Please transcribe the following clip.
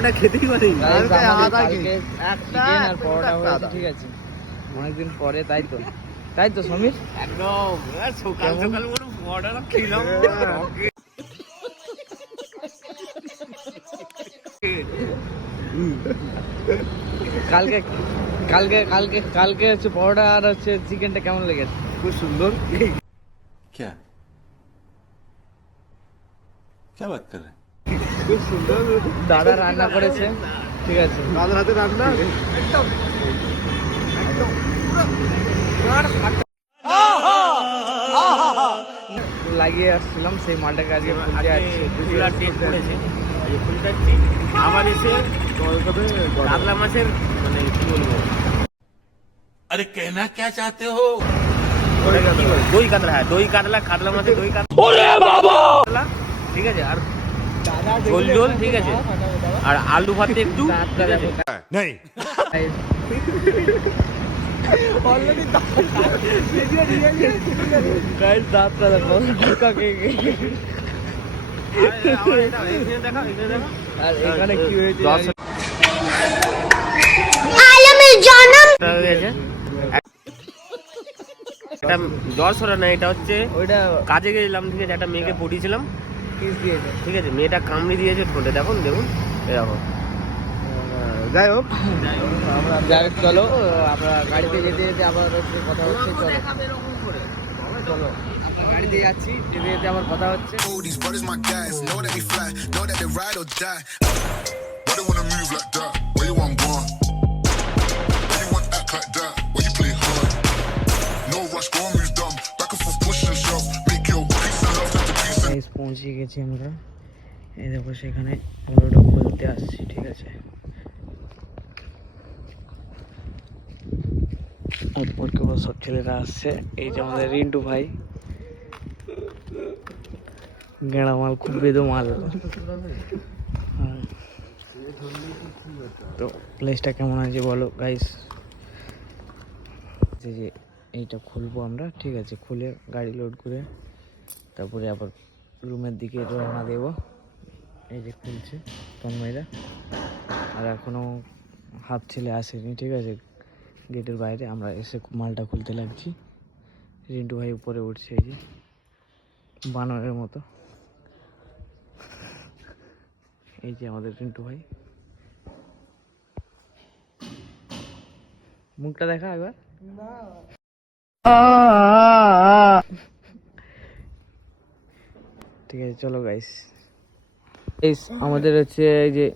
পরোটা খেতেই পারি। ঠিক আছে, অনেকদিন পরে, তাই তো সমীর একদম সকাল সকাল পরোটা খেলাম। কালকে কালকে কালকে কালকে হচ্ছে পরোটা আর হচ্ছে চিকেনটা কেমন লেগেছে? খুব সুন্দর। क्या क्या बात कर रहे हैं? খুব সুন্দর। দাদা রান্না করেছে, ঠিক আছে, দাদার হাতে রান্না একদম লাগিয়ে আসছিলাম সেই মালটাকে আজকে ফুলতে আসছে। ফুলার ডেট পড়েছে, এই ফুলটা আবার এসে কাতলা মাছের মানে কি বলবো, अरे कहना क्या चाहते हो? দই কাতলা। হ্যাঁ দই কাতলা, কাতলা মাছের দই কাতলা, ঠিক আছে। আর ঝোল ঝোল, ঠিক আছে। আর আলু ভাতে একটু, ঠিক আছে। नहीं গাইস দাঁতটা দেখো কাকে। আর এখানে কি হয়েছে? একটা জ্বর সরা না, এটা হচ্ছে ওইটা কাজে গেছিলাম, ঠিক আছে। একটা মেয়েকে পটিয়েছিলাম, কিস দিয়েছে, ঠিক আছে। মেয়েটা কামড়ে দিয়েছে ঠোঁটে, দেখুন এরকম। যাই হোক, আমরা যাই হোক, চলো আমরা গাড়িতে যেতে যেতে আবার হচ্ছে কথা হচ্ছে। চলো আমরা গাড়িতে যাচ্ছি, যেতে যেতে আবার কথা হচ্ছে। These brothers my guys, know that they fly, know that they ride or die. Why they wanna move like that? Where you want gone? Why you want act like that? Why you play hard? No rush, go on, move dumb. Back and forth, push and shove. Make your peace and love turn to peace and পৌঁছে গেছি আমরা। এই দেখো সেখানে আমরা ওটা খুলতে আসছি, ঠিক আছে। এরপর কেবল সব ছেলেরা আসছে। এই যে আমাদের রিন্টু ভাই, গেঁড়া মাল, খুব বেদো মাল। তো প্লেসটা কেমন আছে বলো গাইস। যে এইটা খুলবো আমরা, ঠিক আছে। খুলে গাড়ি লোড করে তারপরে আবার রুমের দিকে রওনা দেব। এই যে খুলছে তন্ময়রা, আর এখনো হাফ ছেলে আসেনি, ঠিক আছে। গেটের বাইরে আমরা এসে মালটা খুলতে লাগছি। রিন্টু ভাই উপরে উঠছে, এই যে বানরের মতো। এই যে আমাদের রিন্টু ভাই, মুখটা দেখা একবার। ঠিক আছে চলো গাইস। আমাদের হচ্ছে এই যে